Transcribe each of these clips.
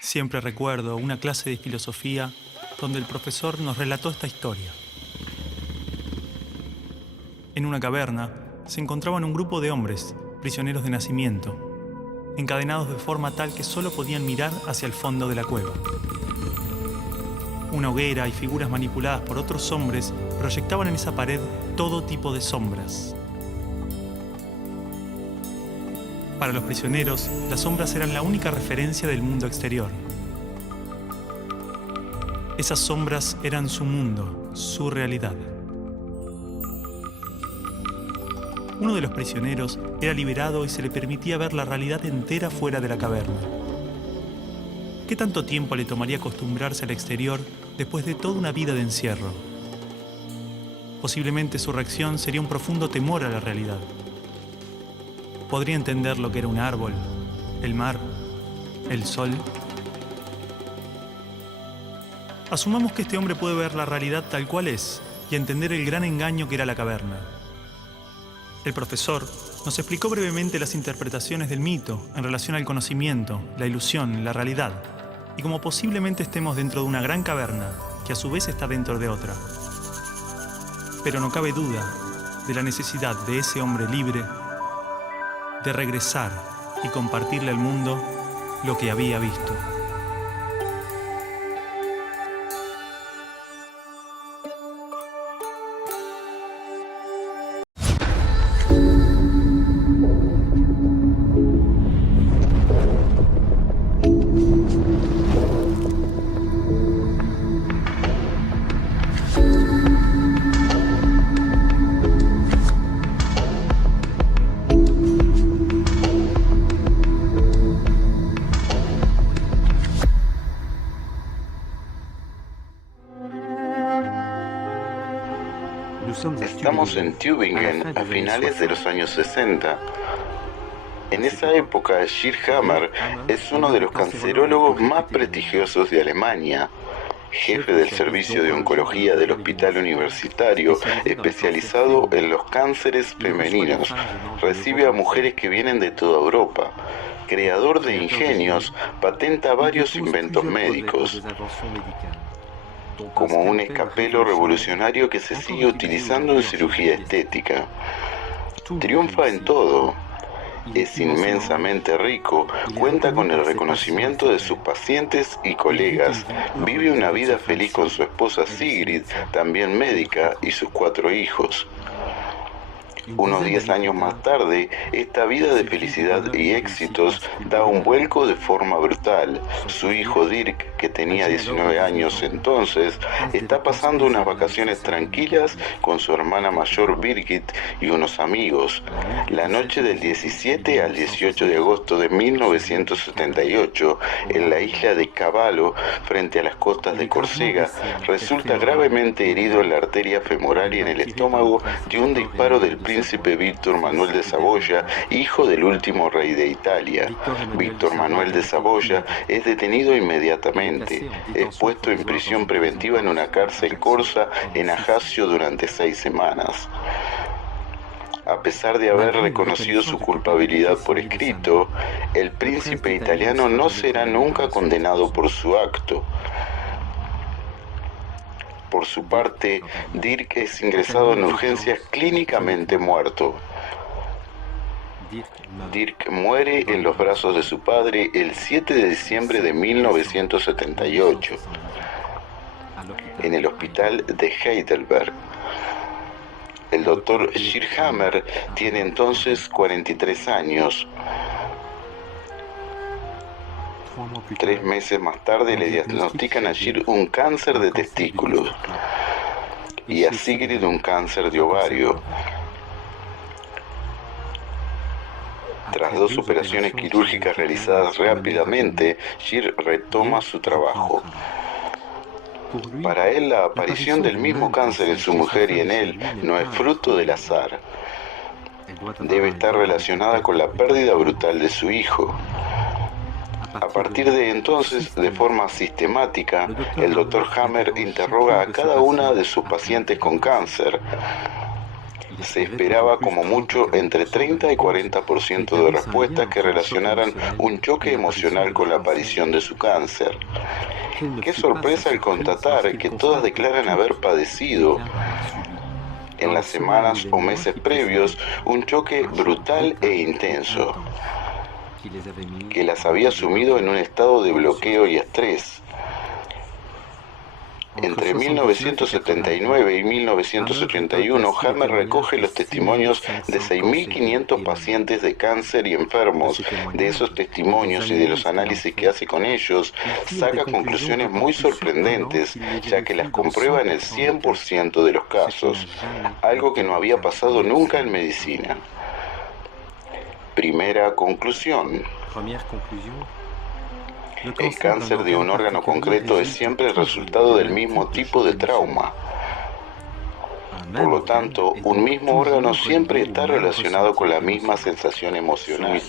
Siempre recuerdo una clase de filosofía donde el profesor nos relató esta historia. En una caverna se encontraban un grupo de hombres, prisioneros de nacimiento, encadenados de forma tal que solo podían mirar hacia el fondo de la cueva. Una hoguera y figuras manipuladas por otros hombres proyectaban en esa pared todo tipo de sombras. Para los prisioneros, las sombras eran la única referencia del mundo exterior. Esas sombras eran su mundo, su realidad. Uno de los prisioneros era liberado y se le permitía ver la realidad entera fuera de la caverna. ¿Qué tanto tiempo le tomaría acostumbrarse al exterior después de toda una vida de encierro? Posiblemente su reacción sería un profundo temor a la realidad. ¿Podría entender lo que era un árbol, el mar, el sol? Asumamos que este hombre puede ver la realidad tal cual es y entender el gran engaño que era la caverna. El profesor nos explicó brevemente las interpretaciones del mito en relación al conocimiento, la ilusión, la realidad, y cómo posiblemente estemos dentro de una gran caverna que a su vez está dentro de otra. Pero no cabe duda de la necesidad de ese hombre libre de regresar y compartirle al mundo lo que había visto. Estamos en Tübingen a finales de los años 60. En esa época, Sir Hammer es uno de los cancerólogos más prestigiosos de Alemania, jefe del servicio de oncología del hospital universitario especializado en los cánceres femeninos. Recibe a mujeres que vienen de toda Europa. Creador de ingenios, patenta varios inventos médicos, como un escapelo revolucionario que se sigue utilizando en cirugía estética. Triunfa en todo. Es inmensamente rico, cuenta con el reconocimiento de sus pacientes y colegas, vive una vida feliz con su esposa Sigrid, también médica, y sus 4 hijos. Unos 10 años más tarde, esta vida de felicidad y éxitos da un vuelco de forma brutal. Su hijo Dirk, que tenía 19 años entonces, está pasando unas vacaciones tranquilas con su hermana mayor Birgit y unos amigos. La noche del 17 al 18 de agosto de 1978, en la isla de Cavallo, frente a las costas de Córcega, resulta gravemente herido en la arteria femoral y en el estómago de un disparo del príncipe Víctor Manuel de Saboya, hijo del último rey de Italia. Víctor Manuel de Saboya es detenido inmediatamente, es puesto en prisión preventiva en una cárcel corsa en Ajaccio durante 6 semanas. A pesar de haber reconocido su culpabilidad por escrito, el príncipe italiano no será nunca condenado por su acto. Por su parte, Dirk es ingresado en urgencias clínicamente muerto. Dirk muere en los brazos de su padre el 7 de diciembre de 1978, en el hospital de Heidelberg. El doctor Sir Hammer tiene entonces 43 años. 3 meses más tarde le diagnostican a Sir un cáncer de testículos y a Sigrid un cáncer de ovario. Tras 2 operaciones quirúrgicas realizadas rápidamente, Sir retoma su trabajo. Para él, la aparición del mismo cáncer en su mujer y en él no es fruto del azar. Debe estar relacionada con la pérdida brutal de su hijo. A partir de entonces, de forma sistemática, el Dr. Hammer interroga a cada una de sus pacientes con cáncer. Se esperaba como mucho entre 30 y 40% de respuestas que relacionaran un choque emocional con la aparición de su cáncer. Qué sorpresa al constatar que todas declaran haber padecido en las semanas o meses previos un choque brutal e intenso, que las había sumido en un estado de bloqueo y estrés. Entre 1979 y 1981, Hammer recoge los testimonios de 6.500 pacientes de cáncer y enfermos. De esos testimonios y de los análisis que hace con ellos, saca conclusiones muy sorprendentes, ya que las comprueba en el 100% de los casos, algo que no había pasado nunca en medicina. Primera conclusión. El cáncer de un órgano concreto es siempre el resultado del mismo tipo de trauma. Por lo tanto, un mismo órgano siempre está relacionado con la misma sensación emocional,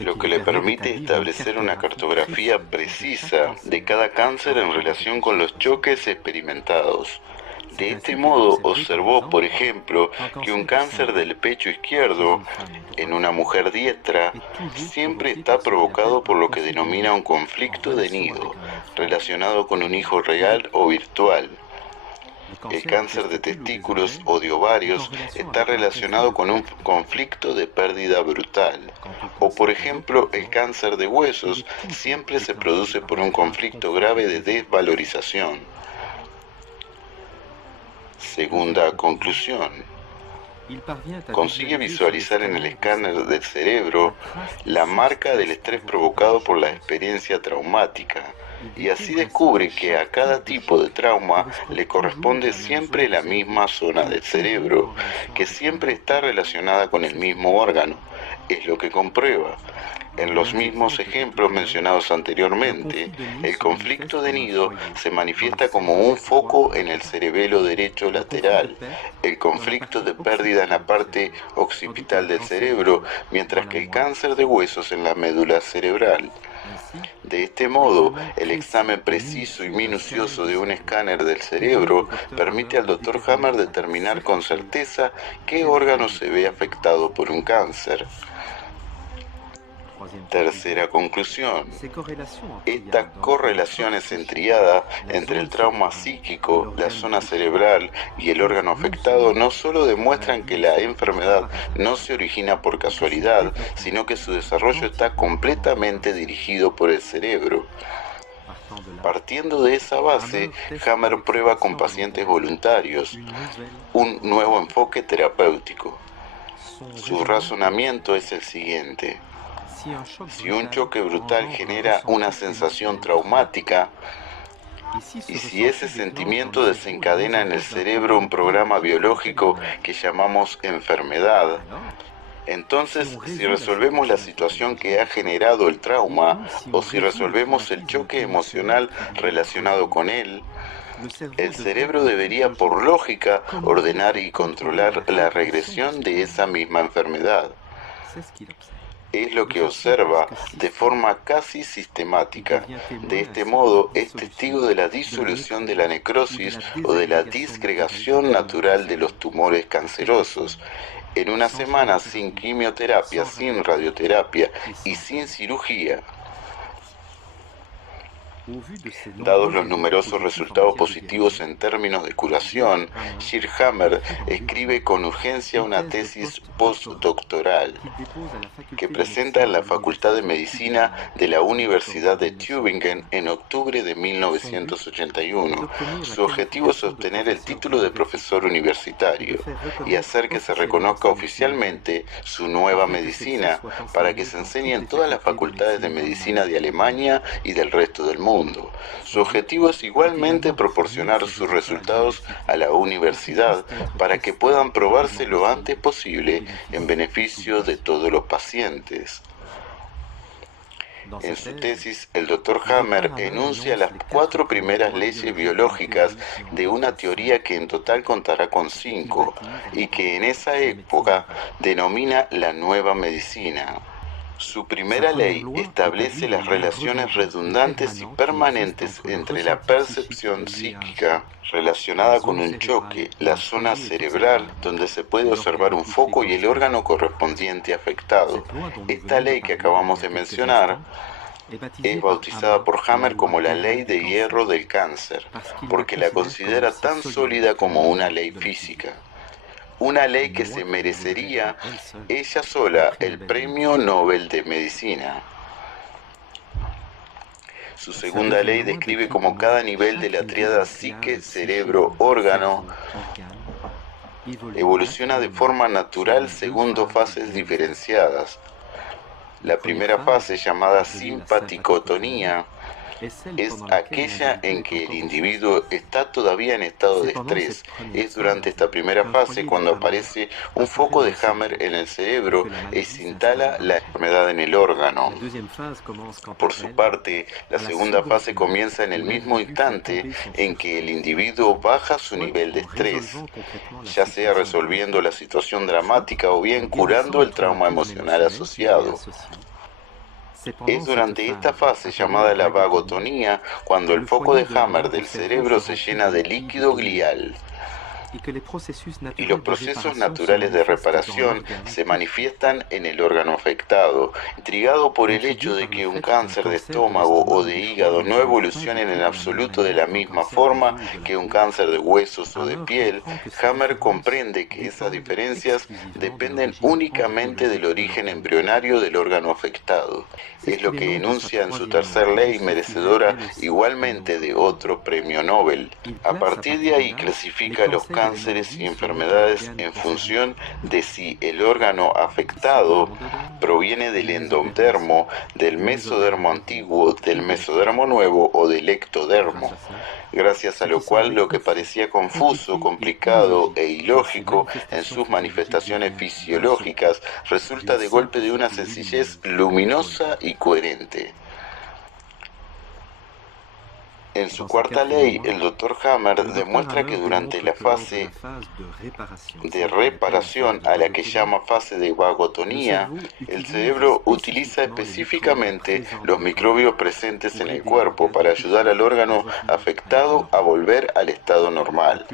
lo que le permite establecer una cartografía precisa de cada cáncer en relación con los choques experimentados. De este modo, observó, por ejemplo, que un cáncer del pecho izquierdo en una mujer diestra siempre está provocado por lo que denomina un conflicto de nido, relacionado con un hijo real o virtual. El cáncer de testículos o de ovarios está relacionado con un conflicto de pérdida brutal. O, por ejemplo, el cáncer de huesos siempre se produce por un conflicto grave de desvalorización. Segunda conclusión. Consigue visualizar en el escáner del cerebro la marca del estrés provocado por la experiencia traumática, y así descubre que a cada tipo de trauma le corresponde siempre la misma zona del cerebro, que siempre está relacionada con el mismo órgano. Es lo que comprueba. En los mismos ejemplos mencionados anteriormente, el conflicto de nido se manifiesta como un foco en el cerebelo derecho lateral, el conflicto de pérdida en la parte occipital del cerebro, mientras que el cáncer de huesos en la médula cerebral. De este modo, el examen preciso y minucioso de un escáner del cerebro permite al Dr. Hammer determinar con certeza qué órgano se ve afectado por un cáncer. Tercera conclusión. Esta correlación es en triada entre el trauma psíquico, la zona cerebral y el órgano afectado no solo demuestran que la enfermedad no se origina por casualidad, sino que su desarrollo está completamente dirigido por el cerebro. Partiendo de esa base, Hammer prueba con pacientes voluntarios un nuevo enfoque terapéutico. Su razonamiento es el siguiente. Si un choque brutal genera una sensación traumática, y si ese sentimiento desencadena en el cerebro un programa biológico que llamamos enfermedad, entonces si resolvemos la situación que ha generado el trauma, o si resolvemos el choque emocional relacionado con él, el cerebro debería, por lógica, ordenar y controlar la regresión de esa misma enfermedad. Es lo que observa de forma casi sistemática. De este modo, es testigo de la disolución de la necrosis o de la disgregación natural de los tumores cancerosos. En una semana sin quimioterapia, sin radioterapia y sin cirugía. Dados los numerosos resultados positivos en términos de curación, Sir Hammer escribe con urgencia una tesis postdoctoral que presenta en la Facultad de Medicina de la Universidad de Tübingen en octubre de 1981. Su objetivo es obtener el título de profesor universitario y hacer que se reconozca oficialmente su nueva medicina para que se enseñe en todas las facultades de medicina de Alemania y del resto del mundo. Su objetivo es igualmente proporcionar sus resultados a la universidad para que puedan probarse lo antes posible en beneficio de todos los pacientes. En su tesis, el Dr. Hammer enuncia las 4 primeras leyes biológicas de una teoría que en total contará con 5 y que en esa época denomina la nueva medicina. Su primera ley establece las relaciones redundantes y permanentes entre la percepción psíquica relacionada con un choque, la zona cerebral donde se puede observar un foco y el órgano correspondiente afectado. Esta ley que acabamos de mencionar es bautizada por Hammer como la ley de hierro del cáncer, porque la considera tan sólida como una ley física. Una ley que se merecería ella sola el Premio Nobel de Medicina. Su segunda ley describe cómo cada nivel de la tríada psique, cerebro, órgano evoluciona de forma natural según dos fases diferenciadas. La primera fase, llamada simpaticotonía, es aquella en que el individuo está todavía en estado de estrés. Es durante esta primera fase cuando aparece un foco de Hammer en el cerebro y se instala la enfermedad en el órgano. Por su parte, la segunda fase comienza en el mismo instante en que el individuo baja su nivel de estrés, ya sea resolviendo la situación dramática o bien curando el trauma emocional asociado. Es durante esta fase, llamada la vagotonía, cuando el foco de Hammer del cerebro se llena de líquido glial y los procesos naturales de reparación se manifiestan en el órgano afectado. Intrigado por el hecho de que un cáncer de estómago o de hígado no evolucionen en absoluto de la misma forma que un cáncer de huesos o de piel, Hammer comprende que esas diferencias dependen únicamente del origen embrionario del órgano afectado. Es lo que enuncia en su tercer ley, merecedora igualmente de otro premio Nobel. A partir de ahí clasifica los cánceres y enfermedades en función de si el órgano afectado proviene del endodermo, del mesodermo antiguo, del mesodermo nuevo o del ectodermo, gracias a lo cual lo que parecía confuso, complicado e ilógico en sus manifestaciones fisiológicas resulta de golpe de una sencillez luminosa y coherente. En su cuarta ley, el Dr. Hammer demuestra que durante la fase de reparación, a la que llama fase de vagotonía, el cerebro utiliza específicamente los microbios presentes en el cuerpo para ayudar al órgano afectado a volver al estado normal.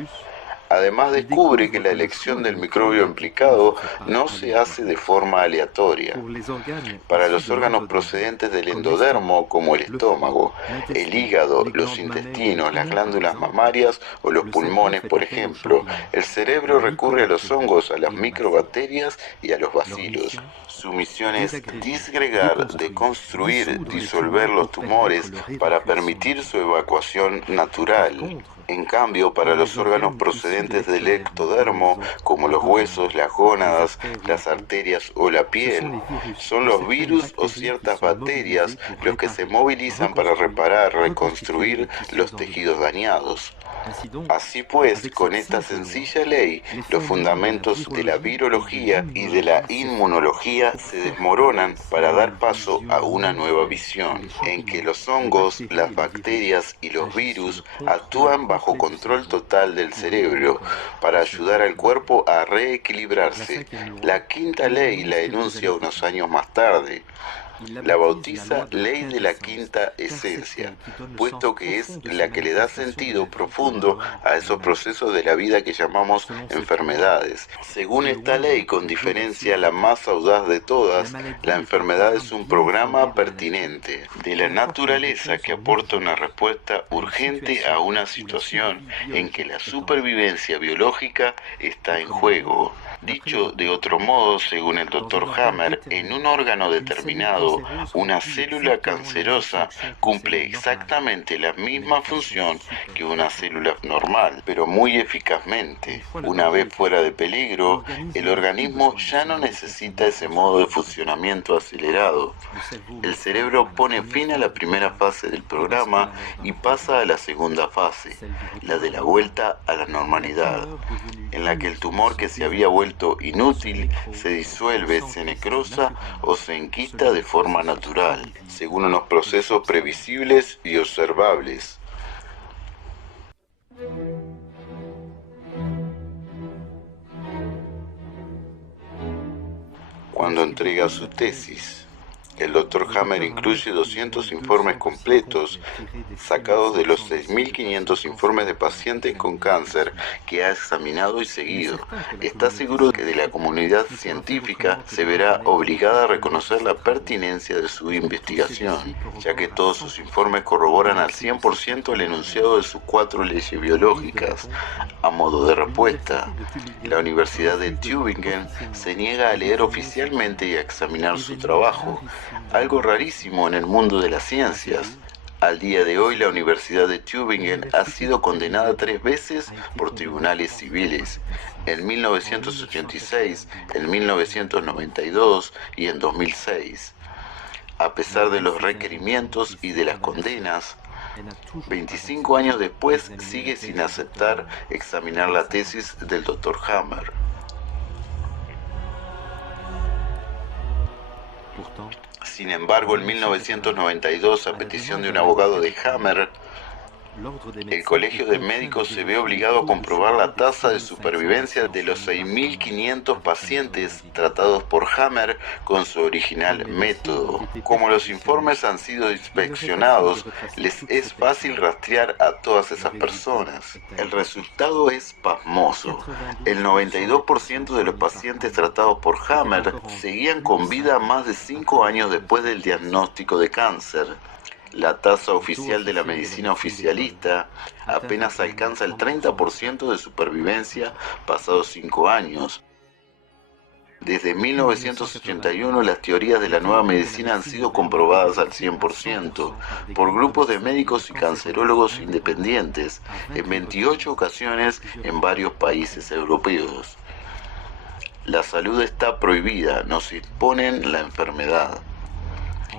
Además, descubre que la elección del microbio implicado no se hace de forma aleatoria. Para los órganos procedentes del endodermo, como el estómago, el hígado, los intestinos, las glándulas mamarias o los pulmones, por ejemplo, el cerebro recurre a los hongos, a las microbacterias y a los bacilos. Su misión es disgregar, deconstruir, disolver los tumores para permitir su evacuación natural. En cambio, para los órganos procedentes del ectodermo, como los huesos, las gónadas, las arterias o la piel, son los virus o ciertas bacterias los que se movilizan para reparar, reconstruir los tejidos dañados. Así pues, con esta sencilla ley, los fundamentos de la virología y de la inmunología se desmoronan para dar paso a una nueva visión, en que los hongos, las bacterias y los virus actúan bajo control total del cerebro para ayudar al cuerpo a reequilibrarse. La quinta ley la enuncia unos años más tarde. La bautiza ley de la quinta esencia, puesto que es la que le da sentido profundo a esos procesos de la vida que llamamos enfermedades. Según esta ley, con diferencia la más audaz de todas, la enfermedad es un programa pertinente de la naturaleza que aporta una respuesta urgente a una situación en que la supervivencia biológica está en juego. Dicho de otro modo, según el Dr. Hammer, en un órgano determinado, una célula cancerosa cumple exactamente la misma función que una célula normal, pero muy eficazmente. Una vez fuera de peligro, el organismo ya no necesita ese modo de funcionamiento acelerado. El cerebro pone fin a la primera fase del programa y pasa a la segunda fase, la de la vuelta a la normalidad, en la que el tumor que se había vuelto inútil se disuelve, se necrosa o se enquista de forma natural, según unos procesos previsibles y observables. Cuando entrega su tesis, El Dr. Hammer incluye 200 informes completos sacados de los 6.500 informes de pacientes con cáncer que ha examinado y seguido. Está seguro que de la comunidad científica se verá obligada a reconocer la pertinencia de su investigación, ya que todos sus informes corroboran al 100% el enunciado de sus 4 leyes biológicas. A modo de respuesta, la Universidad de Tübingen se niega a leer oficialmente y a examinar su trabajo, algo rarísimo en el mundo de las ciencias. Al día de hoy, la Universidad de Tübingen ha sido condenada 3 veces por tribunales civiles, en 1986, en 1992 y en 2006. A pesar de los requerimientos y de las condenas, 25 años después sigue sin aceptar examinar la tesis del Dr. Hammer. Sin embargo, en 1992, a petición de un abogado de Hammer, el Colegio de Médicos se ve obligado a comprobar la tasa de supervivencia de los 6.500 pacientes tratados por Hammer con su original método. Como los informes han sido inspeccionados, les es fácil rastrear a todas esas personas. El resultado es pasmoso. El 92% de los pacientes tratados por Hammer seguían con vida más de 5 años después del diagnóstico de cáncer. La tasa oficial de la medicina oficialista apenas alcanza el 30% de supervivencia pasados 5 años. Desde 1981 las teorías de la nueva medicina han sido comprobadas al 100% por grupos de médicos y cancerólogos independientes en 28 ocasiones en varios países europeos. La salud está prohibida, nos imponen la enfermedad.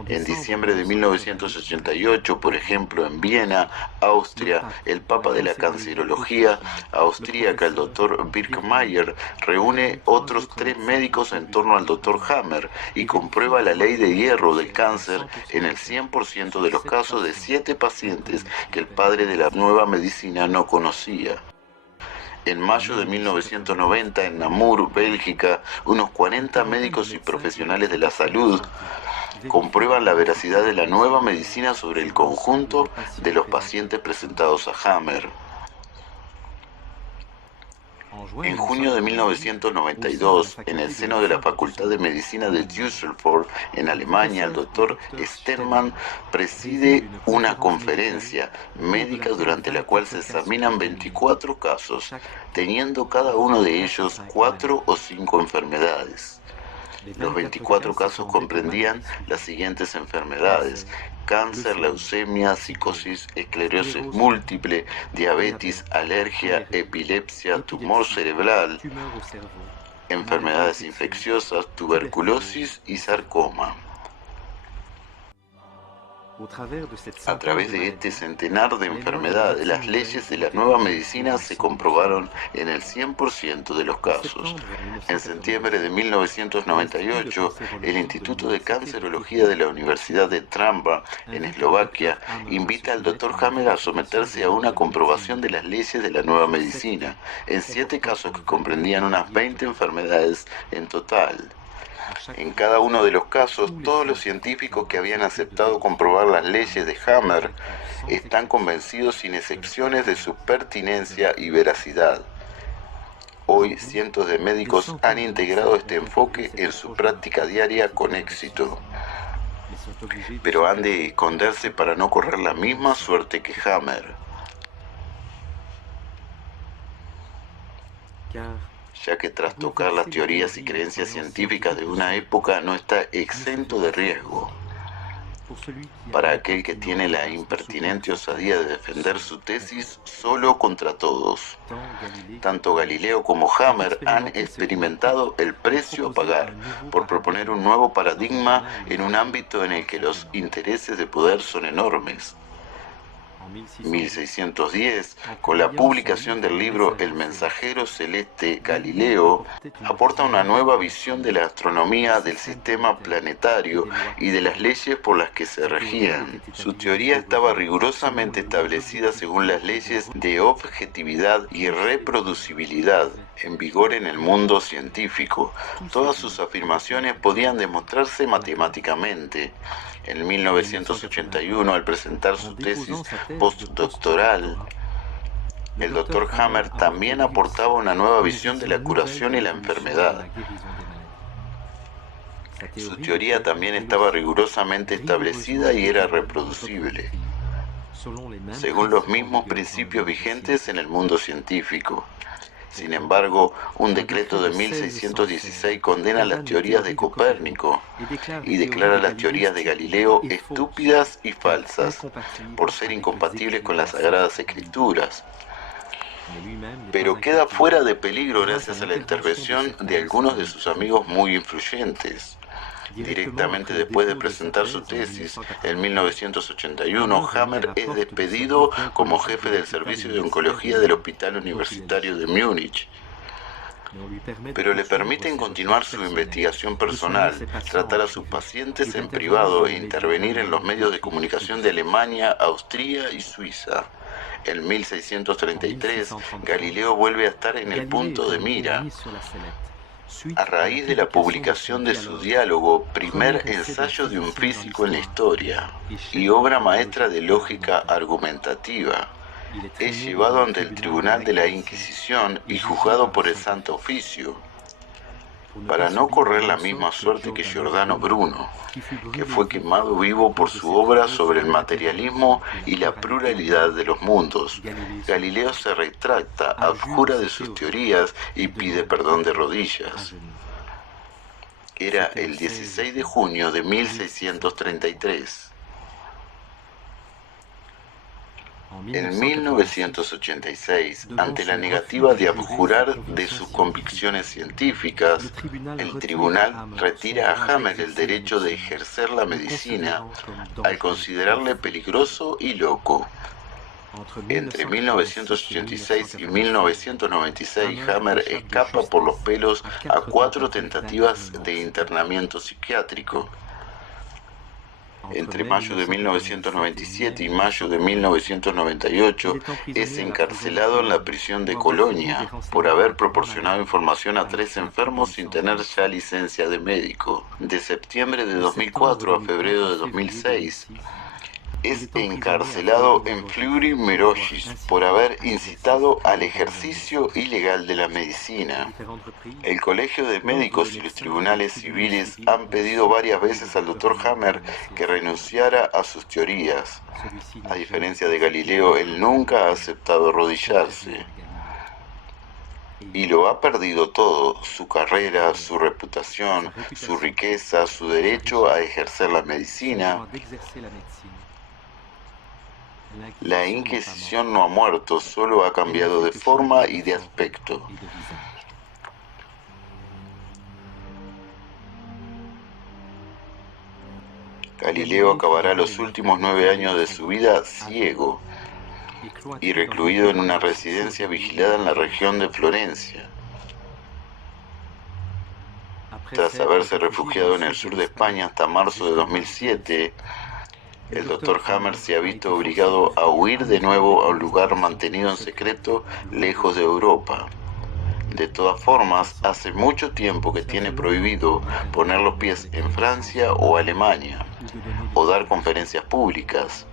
En diciembre de 1988, por ejemplo, en Viena, Austria, el Papa de la Cancerología austríaca, el Dr. Birkmayer, reúne otros 3 médicos en torno al Dr. Hammer y comprueba la ley de hierro del cáncer en el 100% de los casos de 7 pacientes que el padre de la nueva medicina no conocía. En mayo de 1990, en Namur, Bélgica, unos 40 médicos y profesionales de la salud comprueban la veracidad de la nueva medicina sobre el conjunto de los pacientes presentados a Hammer. En junio de 1992, en el seno de la Facultad de Medicina de Düsseldorf, en Alemania, el Dr. Stermann preside una conferencia médica durante la cual se examinan 24 casos, teniendo cada uno de ellos 4 o 5 enfermedades. Los 24 casos comprendían las siguientes enfermedades: cáncer, leucemia, psicosis, esclerosis múltiple, diabetes, alergia, epilepsia, tumor cerebral, enfermedades infecciosas, tuberculosis y sarcoma. A través de este centenar de enfermedades, las leyes de la nueva medicina se comprobaron en el 100% de los casos. En septiembre de 1998, el Instituto de Cancerología de la Universidad de Trnava, en Eslovaquia, invita al Dr. Hammer a someterse a una comprobación de las leyes de la nueva medicina, en 7 casos que comprendían unas 20 enfermedades en total. En cada uno de los casos, todos los científicos que habían aceptado comprobar las leyes de Hammer están convencidos sin excepciones de su pertinencia y veracidad. Hoy, cientos de médicos han integrado este enfoque en su práctica diaria con éxito, pero han de esconderse para no correr la misma suerte que Hammer, ya que tras tocar las teorías y creencias científicas de una época no está exento de riesgo. Para aquel que tiene la impertinente osadía de defender su tesis solo contra todos. Tanto Galileo como Hammer han experimentado el precio a pagar por proponer un nuevo paradigma en un ámbito en el que los intereses de poder son enormes. 1610, con la publicación del libro El mensajero celeste, Galileo aporta una nueva visión de la astronomía, del sistema planetario y de las leyes por las que se regían. Su teoría estaba rigurosamente establecida según las leyes de objetividad y reproducibilidad. en vigor en el mundo científico. Todas sus afirmaciones podían demostrarse matemáticamente. En 1981, al presentar su tesis postdoctoral, el Dr. Hammer también aportaba una nueva visión de la curación y la enfermedad. Su teoría también estaba rigurosamente establecida y era reproducible, según los mismos principios vigentes en el mundo científico. Sin embargo, un decreto de 1616 condena las teorías de Copérnico y declara las teorías de Galileo estúpidas y falsas por ser incompatibles con las Sagradas Escrituras. Pero queda fuera de peligro gracias a la intervención de algunos de sus amigos muy influyentes. Directamente después de presentar su tesis, en 1981, Hammer es despedido como jefe del servicio de oncología del Hospital Universitario de Múnich, pero le permiten continuar su investigación personal, tratar a sus pacientes en privado e intervenir en los medios de comunicación de Alemania, Austria y Suiza. En 1633, Galileo vuelve a estar en el punto de mira, a raíz de la publicación de su diálogo, primer ensayo de un físico en la historia y obra maestra de lógica argumentativa. Es llevado ante el Tribunal de la Inquisición y juzgado por el Santo Oficio, para no correr la misma suerte que Giordano Bruno, que fue quemado vivo por su obra sobre el materialismo y la pluralidad de los mundos. Galileo se retracta, abjura de sus teorías y pide perdón de rodillas. Era el 16 de junio de 1633. En 1986, ante la negativa de abjurar de sus convicciones científicas, el tribunal retira a Hammer el derecho de ejercer la medicina al considerarle peligroso y loco. Entre 1986 y 1996, Hammer escapa por los pelos a 4 tentativas de internamiento psiquiátrico. Entre mayo de 1997 y mayo de 1998 es encarcelado en la prisión de Colonia por haber proporcionado información a 3 enfermos sin tener ya licencia de médico. De septiembre de 2004 a febrero de 2006 es encarcelado en Fleury-Mérogis por haber incitado al ejercicio ilegal de la medicina. El Colegio de Médicos y los tribunales civiles han pedido varias veces al Dr. Hammer que renunciara a sus teorías. A diferencia de Galileo, él nunca ha aceptado arrodillarse. Y lo ha perdido todo: su carrera, su reputación, su riqueza, su derecho a ejercer la medicina. La Inquisición no ha muerto, solo ha cambiado de forma y de aspecto. Galileo acabará los últimos 9 años de su vida ciego y recluido en una residencia vigilada en la región de Florencia. Tras haberse refugiado en el sur de España hasta marzo de 2007, el Dr. Hammer se ha visto obligado a huir de nuevo a un lugar mantenido en secreto lejos de Europa. De todas formas, hace mucho tiempo que tiene prohibido poner los pies en Francia o Alemania, o dar conferencias públicas.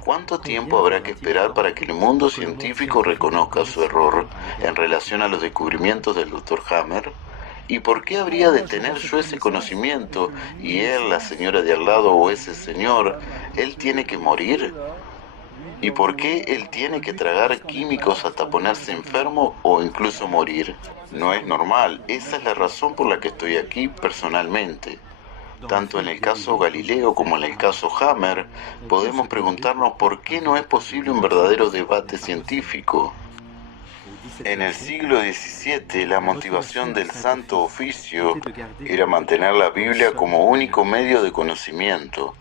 ¿Cuánto tiempo habrá que esperar para que el mundo científico reconozca su error en relación a los descubrimientos del Dr. Hammer? ¿Y por qué habría de tener yo ese conocimiento y él, la señora de al lado o ese señor, él tiene que morir? ¿Y por qué él tiene que tragar químicos hasta ponerse enfermo o incluso morir? No es normal. Esa es la razón por la que estoy aquí personalmente. Tanto en el caso Galileo como en el caso Hammer, podemos preguntarnos por qué no es posible un verdadero debate científico. En el siglo XVII, la motivación del Santo Oficio era mantener la Biblia como único medio de conocimiento.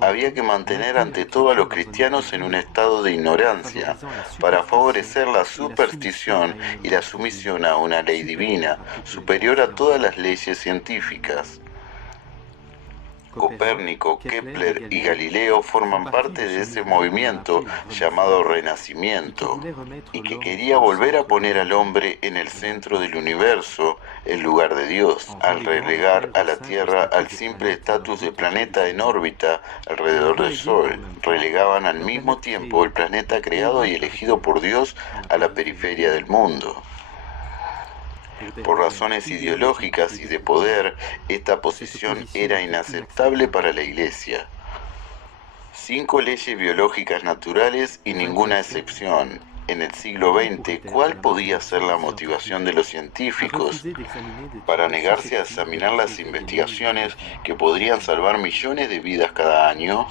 Había que mantener ante todo a los cristianos en un estado de ignorancia para favorecer la superstición y la sumisión a una ley divina, superior a todas las leyes científicas. Copérnico, Kepler y Galileo forman parte de ese movimiento llamado Renacimiento y que quería volver a poner al hombre en el centro del universo en lugar de Dios, al relegar a la Tierra al simple estatus de planeta en órbita alrededor del Sol. Relegaban al mismo tiempo el planeta creado y elegido por Dios a la periferia del mundo. Por razones ideológicas y de poder, esta posición era inaceptable para la Iglesia. 5 leyes biológicas naturales y ninguna excepción. En el siglo XX, ¿cuál podía ser la motivación de los científicos para negarse a examinar las investigaciones que podrían salvar millones de vidas cada año?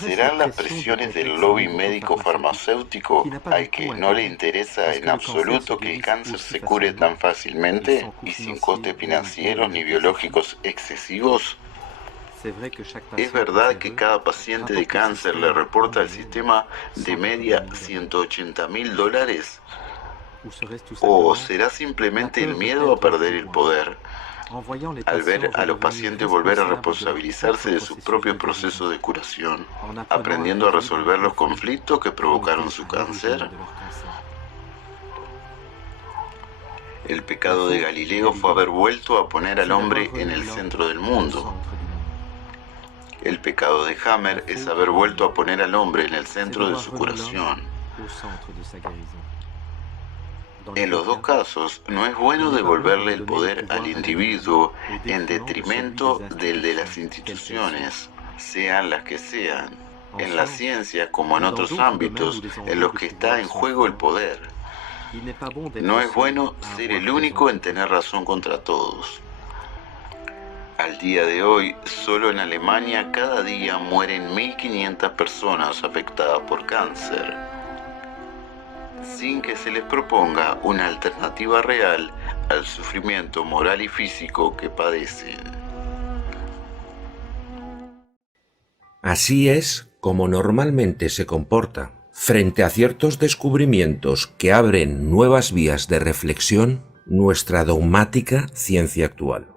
¿Serán las presiones del lobby médico farmacéutico al que no le interesa en absoluto que el cáncer se cure tan fácilmente y sin costes financieros ni biológicos excesivos? ¿Es verdad que cada paciente de cáncer le reporta al sistema de media $180.000? ¿O será simplemente el miedo a perder el poder al ver a los pacientes volver a responsabilizarse de su propio proceso de curación, aprendiendo a resolver los conflictos que provocaron su cáncer? El pecado de Galileo fue haber vuelto a poner al hombre en el centro del mundo. El pecado de Hammer es haber vuelto a poner al hombre en el centro de su curación. En los dos casos, no es bueno devolverle el poder al individuo en detrimento del de las instituciones, sean las que sean, en la ciencia como en otros ámbitos en los que está en juego el poder. No es bueno ser el único en tener razón contra todos. Al día de hoy, solo en Alemania cada día mueren 1.500 personas afectadas por cáncer, sin que se les proponga una alternativa real al sufrimiento moral y físico que padecen. Así es como normalmente se comporta frente a ciertos descubrimientos que abren nuevas vías de reflexión nuestra dogmática ciencia actual.